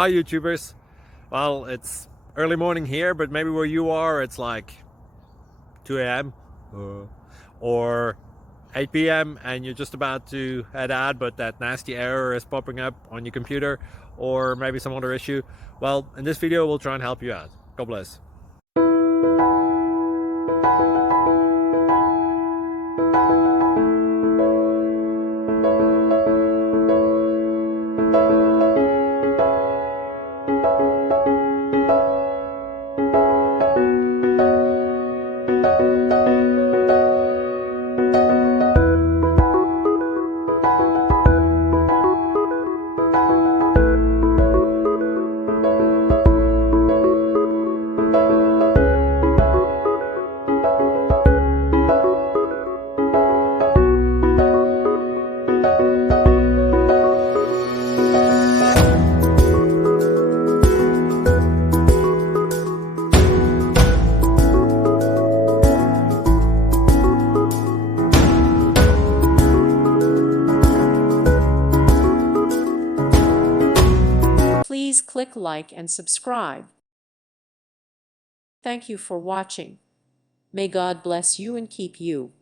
Hi YouTubers. Well, it's early morning here, but maybe where you are it's like 2 a.m. or 8 p.m. and you're just about to head out, but that nasty error is popping up on your computer, or maybe some other issue. Well, in this video we'll try and help you out. God bless. Please click like and subscribe. Thank you for watching. May God bless you and keep you.